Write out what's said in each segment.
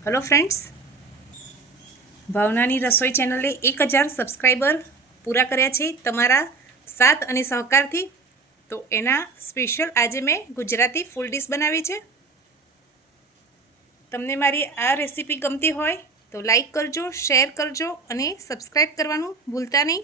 Hello friends, Bhavnani रसोई channel 1000 subscriber पूरा कर्या छे तमारा साथ अने सहकारथी। तो एना स्पेशल आज मैं गुजराती फूल डिश बनावी छे। तमने मारी आ रेसिपी गमती होय तो लाइक करजो, शेर करजो अने सब्सक्राइब करवानुं भूलता नहीं।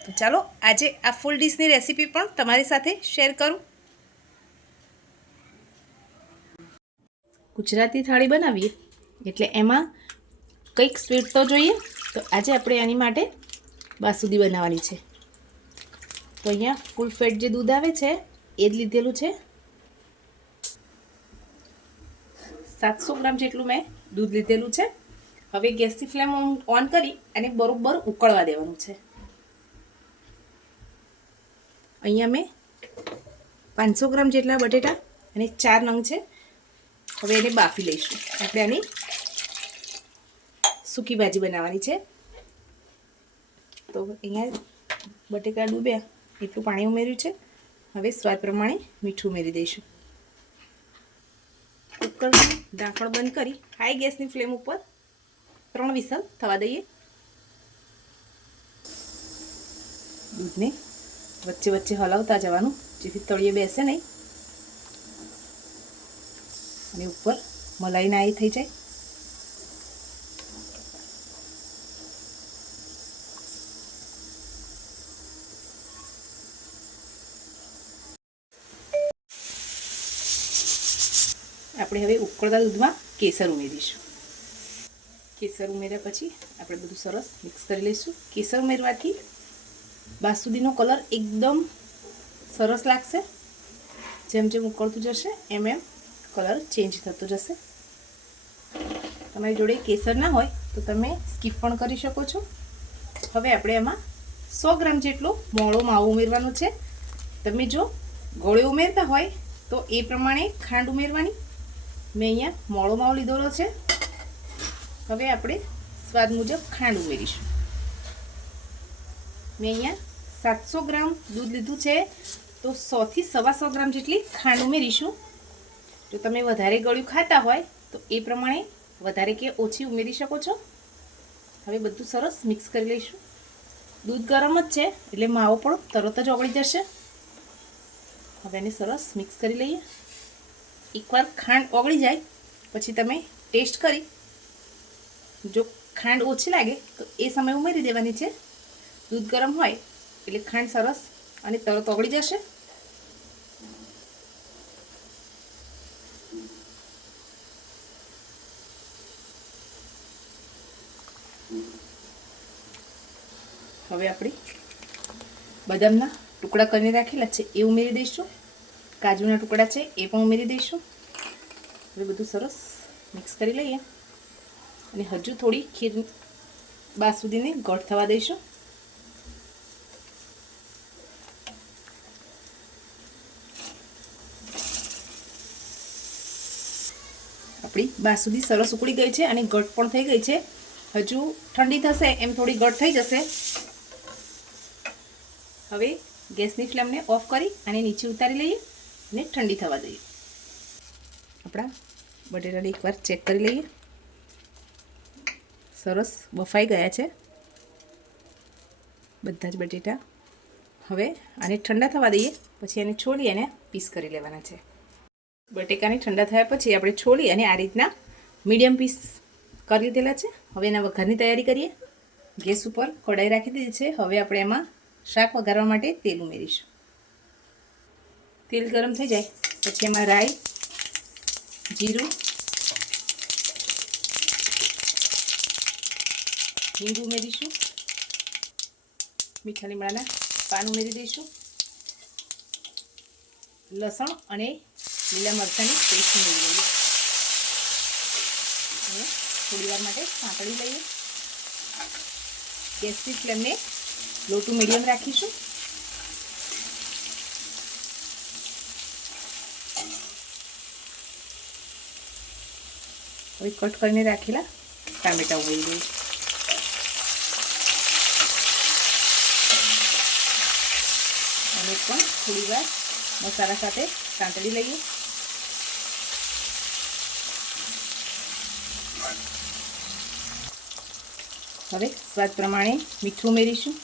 तो चलो आज आ फूल डिशनी रेसिपी पण तमारी साथे शेर करूँ। गुजराती थाળી बनावीए એટલે એમાં કંઈક સ્વીટ તો જોઈએ। તો આજે આપણે આની માટે બાસુંદી બનાવવાની છે। તો અહીંયા ફૂલ ફેટ જે દૂધ આવે છે એ જ લીધેલું છે। 700 ગ્રામ જેટલું મેં દૂધ લીધેલું છે। હવે ગેસની ફ્લેમ ઓન કરી અને બરોબર ઉકળવા દેવાનું છે। અહીંયા મેં 500 ગ્રામ જેટલા બટેટા અને 4 નંગ છે। હવે એને બાફી લઈશું। આપણે આની સૂકી ભાજી બનાવવાની છે। તો અહીંયા બટેકા ડૂબ્યા એટલું પાણી ઉમેર્યું છે। હવે સ્વાદ પ્રમાણે મીઠું ઉમેરી દઈશું। કુકરનું ઢાંકણ બંધ કરી હાઈ ગેસની ફ્લેમ ઉપર 3 વિસલ થવા દઈએ। દૂધને વચ્ચે વચ્ચે હલાવતા જવાનું જેથી તળિયે બેસે નહીં અને ઉપર મલાઈ ના થઈ જાય। આપણે હવે ઉકળતા દૂધમાં કેસર ઉમેરીશું। કેસર ઉમેર્યા પછી આપણે બધું સરસ મિક્સ કરી લઈશું। કેસર ઉમેરવાથી બાસુંદીનો કલર એકદમ સરસ લાગશે। જેમ જેમ ઉકળતું જશે એમ એમ કલર ચેન્જ થતો જશે। તમારી જોડે કેસર ના હોય તો તમે સ્કીપ પણ કરી શકો છો। હવે આપણે એમાં 100 ગ્રામ જેટલો મોળો માવો ઉમેરવાનો છે। તમે જો ગોળે ઉમેરતા હોય તો એ પ્રમાણે ખાંડ ઉમેરવાની। મેં અહીંયા મોળો માવો લીધેલો છે। હવે આપણે સ્વાદ મુજબ ખાંડ ઉમેરીશું। મેં અહીંયા 700 ગ્રામ દૂધ લીધું છે તો 100 થી 125 ગ્રામ જેટલી ખાંડ ઉમેરીશું। જો તમે વધારે ગળ્યું ખાતા હોય તો એ પ્રમાણે વધારે કે ઓછી ઉમેરી શકો છો। હવે બધું સરસ મિક્સ કરી લઈશું। દૂધ ગરમ જ છે એટલે માવો પણ તરત જ ઓગળી જશે। હવે એને સરસ મિક્સ કરી લઈએ। એકવાર ખાંડ ઓગળી જાય પછી તમે ટેસ્ટ કરી જો ખાંડ ઓછી લાગે તો એ સમય ઉમેરી દેવાની છે। દૂધ ગરમ હોય એટલે ખાંડ સરસ અને તરત ઓગળી જશે। હવે આપણે બદામના ટુકડા કરીને રાખેલા છે એ ઉમેરી દઈશું। કાજુના ટુકડા છે એ પણ ઉમેરી દઈશું। હવે બધું સરસ મિક્સ કરી લઈએ અને હજુ થોડી ખીર બાસુંદીને ગળ થવા દઈશું। આપણી બાસુંદી સરસ ઉકળી ગઈ છે અને ગળ પણ થઈ ગઈ છે। હજુ ઠંડી થશે એમ થોડી ગળ થઈ જશે। હવે ગેસની ફ્લેમને ઓફ કરી અને નીચે ઉતારી લઈએ અને ઠંડી થવા દઈએ। આપણા બટેટાને એકવાર ચેક કરી લઈએ। સરસ બફાઈ ગયા છે બધા જ બટેટા। હવે આને ઠંડા થવા દઈએ પછી એને છોલી અને પીસ કરી લેવાના છે। બટેકાને ઠંડા થયા પછી આપણે છોલી અને આ રીતના મીડિયમ પીસ કરી લીધેલા છે। હવે એના વઘારની તૈયારી કરીએ। ગેસ ઉપર કઢાઈ રાખી દીધી છે। હવે આપણે એમાં શાક વઘારવા માટે તેલ ઉમેરીશું। તેલ ગરમ થઈ જાય પછી એમાં રાઈ, જીરું, હિંગ ઉમેરીશું। મીઠા લીમડાના પાન ઉમેરી દઈશું। લસણ અને લીલા મરચાંની પેસ્ટ ઉમેરી દઈએ। હવે થોડી વાર માટે સાંતળી લઈએ। ગેસની ફ્લેમને લો ટુ મીડિયમ રાખીશું। હવે કટ કરીને રાખેલા ટામેટા ઉમેરી દઈએ। અને પણ થોડી વાર મસાલા સાથે સાંતળી લઈએ. હવે સ્વાદ પ્રમાણે મીઠું ઉમેરીશું.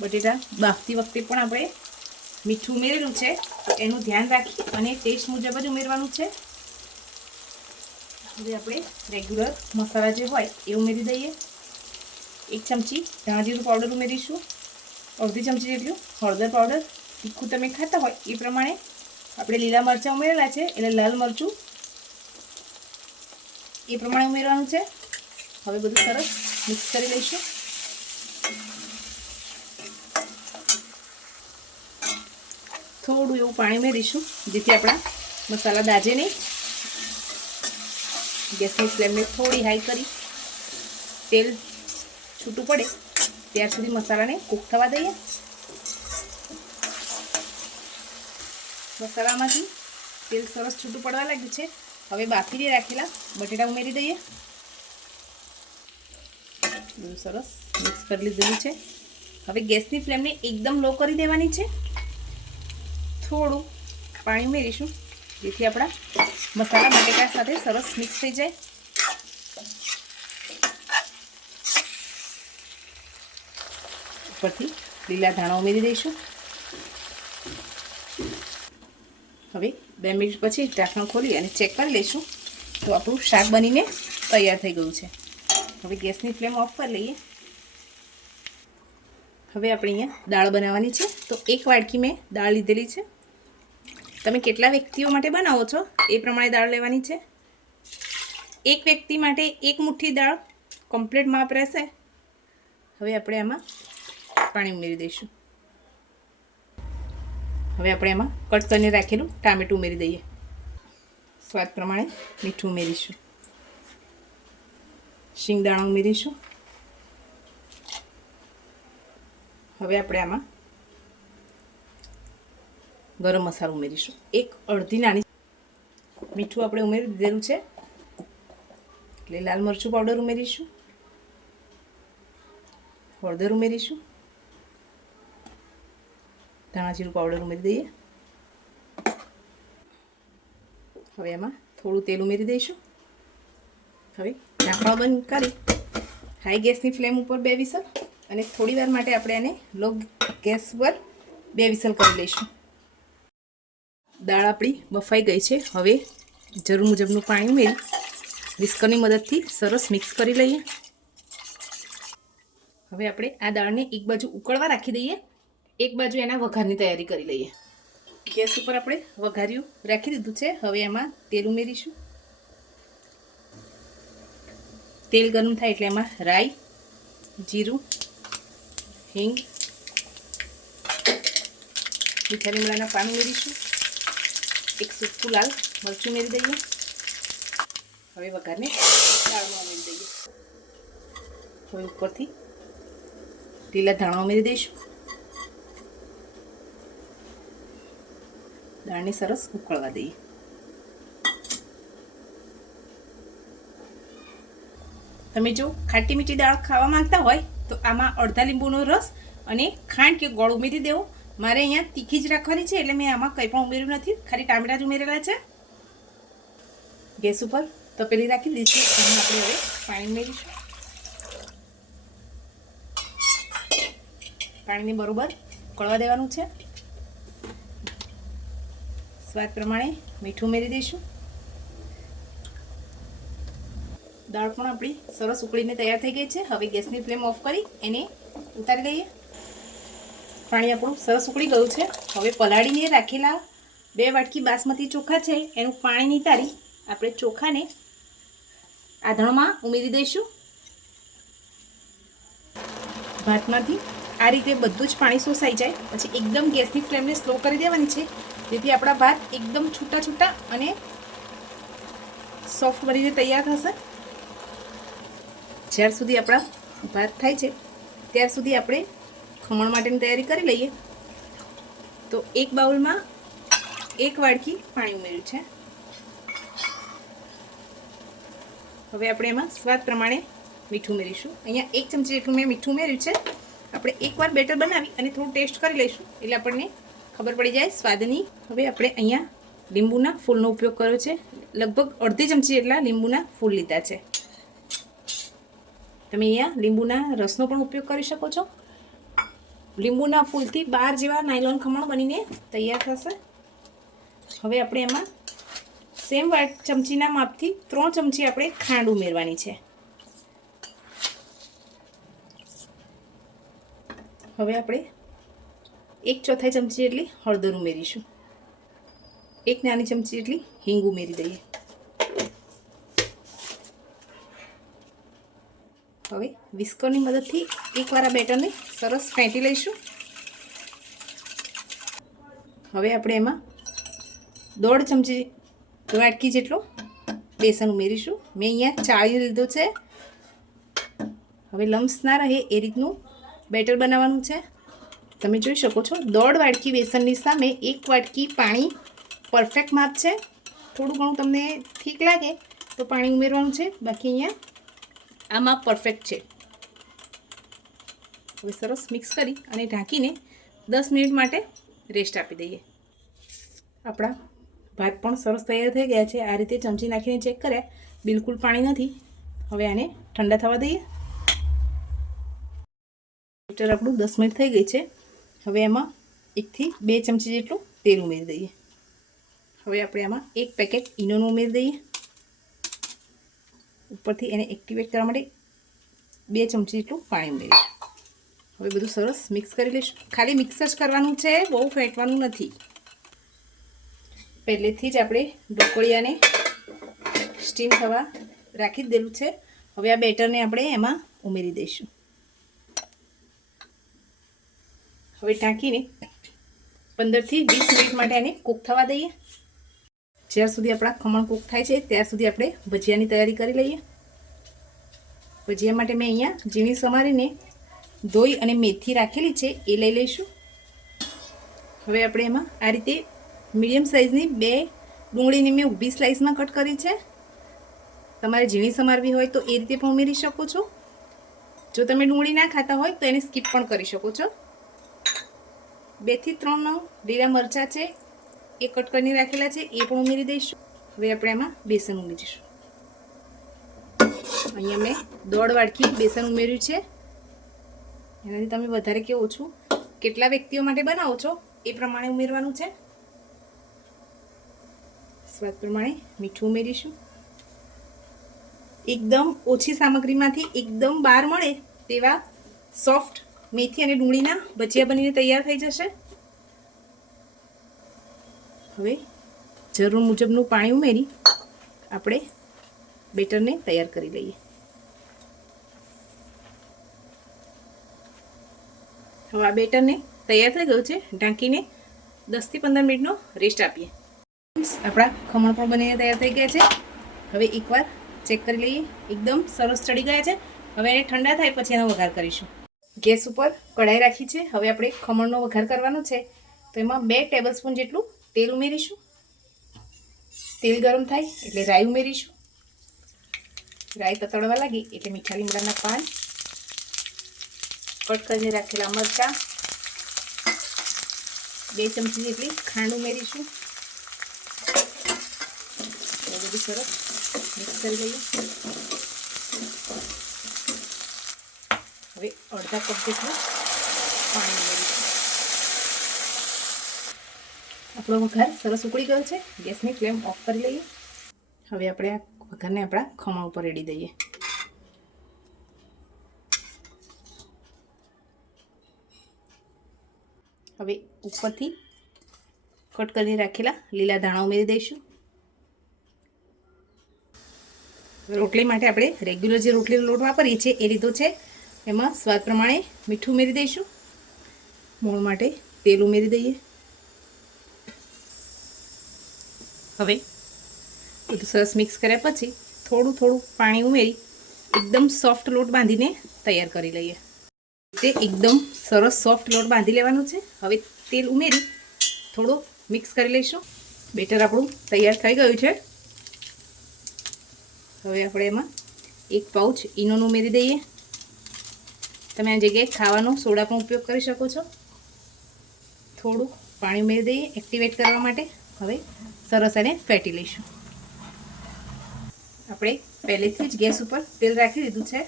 બટેટા બાફતી વખતે પણ આપણે મીઠું ઉમેરેલું છે, એનું ધ્યાન રાખી અને ટેસ્ટ મુજબ જ ઉમેરવાનું છે. હવે આપણે રેગ્યુલર મસાલા જે હોય એ ઉમેરી દઈએ. 1 ચમચી ધાણા જીરું પાવડર ઉમેરીશું. અડધી ચમચી જેટલું હળદર પાવડર. તીખું તમે ખાતા હોય એ પ્રમાણે. આપણે લીલા મરચાં ઉમેરેલા છે એટલે લાલ મરચું એ પ્રમાણે ઉમેરવાનું છે. હવે બધું સરસ મિક્સ કરી લઈશું. થોડું એવું પાણી ઉમેરીશું જેથી આપણા મસાલા દાજે નહીં. ગેસની ફ્લેમને થોડી હાઈ કરી તેલ છૂટું પડે ત્યાર સુધી મસાલાને કૂક થવા દઈએ. મસાલામાંથી તેલ સરસ છૂટું પડવા લાગ્યું છે. હવે બાફીને રાખેલા બટેટા ઉમેરી દઈએ. બધું સરસ મિક્સ કરી લીધેલું છે. હવે ગેસની ફ્લેમને એકદમ લો કરી દેવાની છે. થોડું પાણી ઉમેરીશું જેથી આપણા મસાલા બટેટા સાથે સરસ મિક્સ થઈ જાય. ઉપરથી લીલા ધાણા ઉમેરી દઈશું. હવે 2 મિનિટ પછી ઢાંકણ ખોલી અને ચેક કરી લઈશું તો આપણું શાક બનીને તૈયાર થઈ ગયું છે. હવે ગેસની ફ્લેમ ઓફ કરી લઈએ. હવે આપણે અહીંયા દાળ બનાવવાની છે તો 1 વાટકી મેં દાળ લીધેલી છે. તમે કેટલા વ્યક્તિઓ માટે બનાવો છો એ પ્રમાણે દાળ લેવાની છે. 1 વ્યક્તિ માટે 1 મુઠ્ઠી દાળ કમ્પ્લીટ માપ રહેશે. હવે આપણે આમાં પાણી ઉમેરી દઈશું. હવે આપણે એમાં કટ કરીને રાખેલું ટામેટું ઉમેરી દઈએ. સ્વાદ પ્રમાણે મીઠું ઉમેરીશું. શિંગદાણા ઉમેરીશું. હવે આપણે આમાં ગરમ મસાલો ઉમેરીશું. 1 અડધી નાની. મીઠું આપણે ઉમેરી દીધેલું છે એટલે લાલ મરચું પાવડર ઉમેરીશું. હળદર ઉમેરીશું. ધાણા જીરું પાવડર ઉમેરી દઈએ. હવે એમાં થોડું તેલ ઉમેરી દઈશું. હવે ઢાંકણ બંધ કરી હાઈ ગેસની ફ્લેમ ઉપર 2 વિસલ અને થોડી વાર માટે આપણે આને લો ગેસ પર 2 વિસલ કરી લઈશું. દાળ આપણી બફાઈ ગઈ છે. હવે જરૂર મુજબનું પાણી ઉમેરી વિસ્કરની મદદથી સરસ મિક્સ કરી લઈએ. હવે આપણે આ દાળને એક બાજુ ઉકળવા રાખી દઈએ. એક બાજુ એના વઘારની તૈયારી કરી લઈએ. ગેસ ઉપર આપણે વઘાર્યું રાખી દીધું છે. હવે એમાં તેલ ઉમેરીશું. તેલ ગરમ થાય એટલે એમાં રાઈ, જીરું, હિંગ, મીઠા લીમડાના પાન ઉમેરીશું. 1 સૂકું લાલ મરચું ઉમેરી દઈએ. હવે વઘારને દાળમાં ઉમેરી દઈએ. હવે ઉપરથી લીલા ધાણા ઉમેરી દઈશું. દાળને સરસ ઉકળવા દઈએ. તમે જો ખાટી મીઠી દાળ ખાવા માંગતા હોય તો આમાં અડધા લીંબુનો રસ અને ખાંડ કે ગોળ ઉમેરી દેવો. મારે અહીંયા તીખી જ રાખવાની છે એટલે મેં આમાં કંઈ પણ ઉમેર્યું નથી, ખાલી ટામેટા જ ઉમેરેલા છે. ગેસ ઉપર તપેલી રાખી દીધી છે. એમાં આપણે હવે પાણી ઉમેરીશું. પાણીને બરોબર ઉકળવા દેવાનું છે. સ્વાદ પ્રમાણે મીઠું ઉમેરી દઈશું. દાળ પણ આપણી સરસ ઉકળીને તૈયાર થઈ ગઈ છે. હવે ગેસની ફ્લેમ ઓફ કરી એને ઉતારી લઈએ. પાણી આપણું સરસ ઉકળી ગયું છે. હવે પલાળીને રાખેલા 2 વાટકી બાસમતી ચોખા છે એનું પાણી નિતારી આપણે ચોખાને આધણમાં ઉમેરી દઈશું. ભાતમાંથી આ રીતે બધું જ પાણી શોષાઈ જાય પછી એકદમ ગેસની ફ્લેમને સ્લો કરી દેવાની છે જેથી આપણા ભાત એકદમ છૂટા છૂટા અને સોફ્ટ બનીને તૈયાર થશે. જ્યાર સુધી આપણા ભાત થાય છે ત્યાર સુધી આપણે ખમણ માટેની તૈયારી કરી લઈએ. તો 1 બાઉલમાં 1 વાટકી પાણી ઉમેર્યું છે. હવે આપણે એમાં સ્વાદ પ્રમાણે મીઠું ઉમેરીશું. અહીંયા 1 ચમચી જેટલું મેં મીઠું ઉમેર્યું છે. આપણે એકવાર બેટર બનાવી અને થોડું ટેસ્ટ કરી લઈશું એટલે આપણને ખબર પડી જાય સ્વાદની. હવે આપણે અહીંયા લીંબુના ફૂલનો ઉપયોગ કર્યો છે. લગભગ અડધી ચમચી જેટલા લીંબુના ફૂલ લીધા છે. તમે અહીંયા લીંબુના રસનો પણ ઉપયોગ કરી શકો છો. લીંબુના ફૂલથી 12 જેવા નાયલોન ખમણ બનીને તૈયાર થશે. હવે આપણે એમાં સેમ ચમચીના માપથી 3 ચમચી આપણે ખાંડ ઉમેરવાની છે. હવે આપણે 1/4 ચમચી જેટલી હળદર ઉમેરીશું. 1 નાની ચમચી જેટલી હિંગ ઉમેરી દઈએ. હવે વિસ્કરની મદદથી એકવાર આ બેટરને સરસ ફેંટી લઈશું. હવે આપણે એમાં 1/2 ચમચી વાટકી જેટલો બેસન ઉમેરીશું. મેં અહીંયા ચાળી લીધો છે. હવે લમ્સ ના રહે એ રીતનું બેટર બનાવવાનું છે. તમે જોઈ શકો છો 1/2 વાટકી બેસનની સામે 1 વાટકી પાણી પરફેક્ટ માપ છે. થોડું ઘણું તમને ઠીક લાગે તો પાણી ઉમેરવાનું છે, બાકી અહીંયા આ માપ પરફેક્ટ છે. હવે સરસ મિક્સ કરી અને ઢાંકીને 10 મિનિટ માટે રેસ્ટ આપી દઈએ. આપણા ભાત પણ સરસ તૈયાર થઈ ગયા છે. આ રીતે ચમચી નાખીને ચેક કર્યા, બિલકુલ પાણી નથી. હવે આને ઠંડા થવા દઈએ. બેટર આપણું 10 મિનિટ થઈ ગઈ છે. હવે એમાં 1 થી 2 ચમચી જેટલું તેલ ઉમેરી દઈએ. હવે આપણે આમાં 1 પેકેટ ઈનોનું ઉમેરી દઈએ. ઉપરથી એને એક્ટિવેટ કરવા માટે 2 ચમચી જેટલું પાણી ઉમેરીશું. હવે બધું સરસ મિક્સ કરી લઈશું. ખાલી મિક્સ જ કરવાનું છે, બહુ ફેંટવાનું નથી. પહેલેથી જ આપણે ઢોકળિયાને સ્ટીમ થવા રાખી જ દેલું છે. હવે આ બેટરને આપણે એમાં ઉમેરી દઈશું. હવે ઢાંકીને 15 થી 20 મિનિટ માટે એને કૂક થવા દઈએ. જ્યાં સુધી આપણા ખમણ કૂક થાય છે ત્યાં સુધી આપણે ભજીયાની તૈયારી કરી લઈએ. ભજીયા માટે મેં અહીંયા ઝીણી સમારીને ધોઈ અને મેથી રાખેલી છે એ લઈ લઈશું. હવે આપણે એમાં આ રીતે મીડિયમ સાઇઝની 2 ડુંગળીને મેં ઊભી સ્લાઇસમાં કટ કરી છે. તમારે ઝીણી સમારવી હોય તો એ રીતે પણ ઉમેરી શકો છો. જો તમે ડુંગળી ના ખાતા હોય તો એને સ્કીપ પણ કરી શકો છો. 2 થી 3 નંગ લીલા મરચાં છે એ કટ કરીને રાખેલા છે, એ પણ ઉમેરી દઈશું. હવે આપણે એમાં બેસન ઉમેરીશું. અહીંયા મેં 1/2 વાટકી બેસન ઉમેર્યું છે. એનાથી તમે વધારે કે ઓછું કેટલા વ્યક્તિઓ માટે બનાવો છો એ પ્રમાણે ઉમેરવાનું છે. સ્વાદ પ્રમાણે મીઠું ઉમેરીશું. એકદમ ઓછી સામગ્રીમાંથી એકદમ બહાર મળે તેવા સોફ્ટ મેથી અને ડુંગળીના ભજીયા બનીને તૈયાર થઈ જશે. હવે જરૂર મુજબનું પાણી ઉમેરી આપણે બેટરને તૈયાર કરી લઈએ. હવે આ બેટરને તૈયાર થઈ ગયું છે. ઢાંકીને 10 થી 15 મિનિટનો રેસ્ટ આપીએ. આપણા ખમણ પણ બનીને તૈયાર થઈ ગયા છે. હવે એકવાર ચેક કરી લઈએ. એકદમ સરસ ચડી ગયા છે. હવે એને ઠંડા થાય પછી એનો વઘાર કરીશું. ગેસ ઉપર કઢાઈ રાખી છે. હવે આપણે ખમણનો વઘાર કરવાનો છે. તો એમાં 2 ટેબલસ્પૂન જેટલું તેલ ઉમેરીશું. તેલ ગરમ થાય એટલે રાઈ ઉમેરીશું. રાઈ તતડવા લાગી એટલે મીઠા લીમડાના પાન, કટ કરીને રાખેલા મરચાં, 2 ચમચી જેટલી ખાંડ ઉમેરીશું. બધું સરસ મિક્સ કરી લઈએ. હવે અડધા કપ જેટલું પાણી ઉમેરીશું. આપણો વઘાર સરસ ઉકળી ગયો છે. ગેસની ફ્લેમ ઓફ કરી લઈએ. હવે આપણે આ વઘારને આપણા ખમણ ઉપર રેડી દઈએ. હવે ઉપરથી કટ કરીને રાખેલા લીલા ધાણા ઉમેરી દઈશું. રોટલી માટે આપણે રેગ્યુલર જે રોટલીનો લોટ વાપરીએ છીએ એ લીધો છે. એમાં સ્વાદ પ્રમાણે મીઠું ઉમેરી દઈશું. મોણ માટે તેલ ઉમેરી દઈએ. હવે બધું સરસ મિક્સ કર્યા પછી થોડું થોડું પાણી ઉમેરી એકદમ સોફ્ટ લોટ બાંધીને તૈયાર કરી લઈએ. તે એકદમ સરસ સોફ્ટ લોટ બાંધી લેવાનો છે. હવે તેલ ઉમેરી થોડું મિક્સ કરી લઈશું. બેટર આપણું તૈયાર થઈ ગયું છે. હવે આપણે એમાં 1 પાઉચ ઈનોનું ઉમેરી દઈએ. તમે આ જગ્યાએ ખાવાનો સોડા પણ ઉપયોગ કરી શકો છો. થોડું પાણી ઉમેરી દઈએ એક્ટિવેટ કરવા માટે. હવે સરસ એને ફેટી લઈશું. આપણે પહેલેથી જ ગેસ ઉપર તેલ રાખી દીધું છે.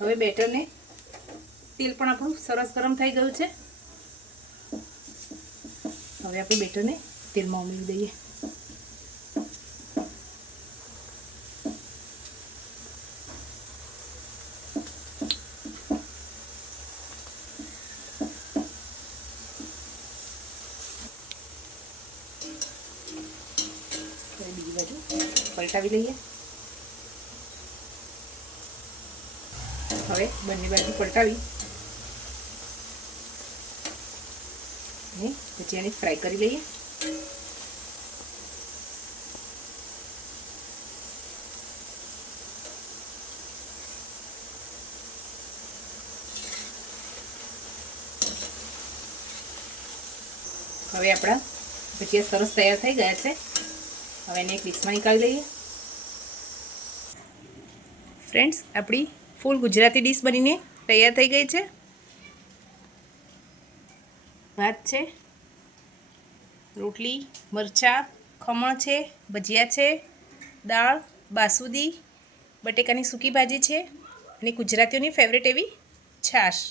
હવે બેટરને તેલ પણ આપણું સરસ ગરમ થઈ ગયું છે. હવે આપણે બેટરને તેલમાં ઉમેરી દઈએ. બીજી બાજુ પલટાવી લઈએ. હવે બંને બાજુ પલટાવી અને ભજીયાને ફ્રાય કરી લઈએ. હવે આપણા ભજીયા સરસ તૈયાર થઈ ગયા છે. હવે એને એક ડીશમાં નીકાળી લઈએ. ફ્રેન્ડ્સ, આપણી ફૂલ ગુજરાતી ડીશ બનીને તૈયાર થઈ ગઈ છે. ભાત છે, રોટલી, મરચાં, ખમણ છે, ભજીયા છે, દાળ, બાસુંદી, બટેકાની સૂકી ભાજી છે અને ગુજરાતીઓની ફેવરેટ એવી છાશ.